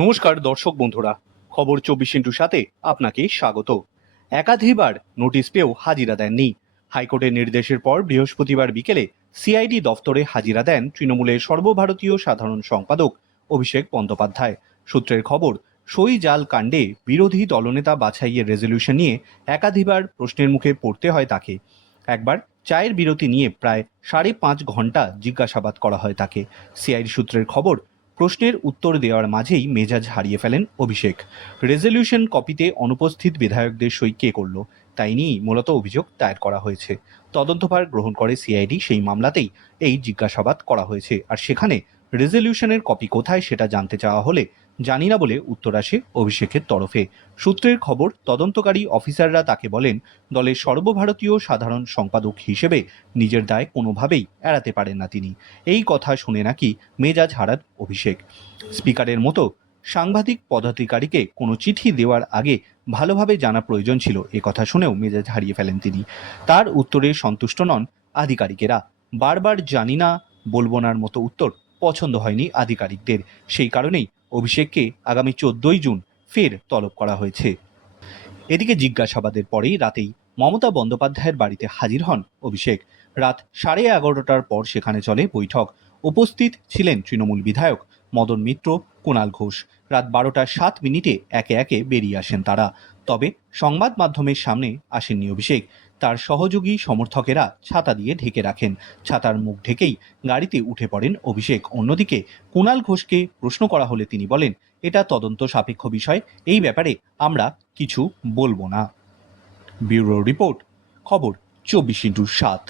নমস্কার দর্শক বন্ধুরা, খবর 24x7 আপনাকে স্বাগত। একাধিকবার নোটিশ পেয়েও হাজিরা দেননি। হাইকোর্টের নির্দেশের পর বৃহস্পতিবার বিকেলে সিআইডি দফতরে হাজিরা দেন তৃণমূলের সর্বভারতীয় সাধারণ সম্পাদক অভিষেক বন্দ্যোপাধ্যায়। সূত্রের খবর, সই জাল কাণ্ডে বিরোধী দলনেতা বাছাইয়ের রেজলিউশন নিয়ে একাধিকবার প্রশ্নের মুখে পড়তে হয় তাকে। একবার চায়ের বিরতি নিয়ে প্রায় 5.5 ঘন্টা জিজ্ঞাসাবাদ করা হয় তাকে। সিআইডি সূত্রের খবর, প্রশ্নের উত্তর দেওয়ার মাঝেই মেজাজ হারিয়ে ফেলেন অভিষেক। রেজলিউশন কপিতে অনুপস্থিত বিধায়কদের সই কে করলো, তাই নিয়েই মূলত অভিযোগ দায়ের করা হয়েছে। তদন্তভার গ্রহণ করে সিআইডি, সেই মামলাতেই এই জিজ্ঞাসাবাদ করা হয়েছে। আর সেখানে রেজলিউশনের কপি কোথায় সেটা জানতে চাওয়া হলে জানি না বলে উত্তর আসে অভিষেকের তরফে। সূত্রের খবর, তদন্তকারী অফিসাররা তাকে বলেন, দলের সর্বভারতীয় সাধারণ সম্পাদক হিসেবে নিজের দায় কোনোভাবেই এড়াতে পারেন না তিনি। এই কথা শুনে নাকি মেজাজ হারান অভিষেক। স্পিকারের মতো সাংবাদিক পদাধিকারীকে কোনো চিঠি দেওয়ার আগে ভালোভাবে জানা প্রয়োজন ছিল, এ কথা শুনেও মেজাজ হারিয়ে ফেলেন তিনি। তার উত্তরে সন্তুষ্ট নন আধিকারিকেরা। বারবার জানি না, বলবো নার মতো উত্তর পছন্দ হয়নি আধিকারিকদের। সেই কারণেই অভিষেককে আগামী 14ই জুন ফের তলব করা হয়েছে। এদিকে জিজ্ঞাসাবাদের পরেই রাতেই মমতা বন্দ্যোপাধ্যায়ের বাড়িতে হাজির হন অভিষেক। রাত 11:30টার পর সেখানে চলে বৈঠক। উপস্থিত ছিলেন তৃণমূল বিধায়ক মদন মিত্র, কুণাল ঘোষ। রাত 12:07 একে একে বেরিয়ে আসেন তারা। তবে সংবাদ মাধ্যমের সামনে আসেননি অভিষেক। তার সহযোগী সমর্থকেরা ছাতা দিয়ে ঢেকে রাখেন। ছাতার মুখ ঢেকেই গাড়িতে উঠে পড়েন অভিষেক। অন্যদিকে কুণাল ঘোষকে প্রশ্ন করা হলে তিনি বলেন, এটা তদন্ত সাপেক্ষ বিষয়, এই ব্যাপারে আমরা কিছু বলবো না। ব্যুরো রিপোর্ট, খবর 24x7।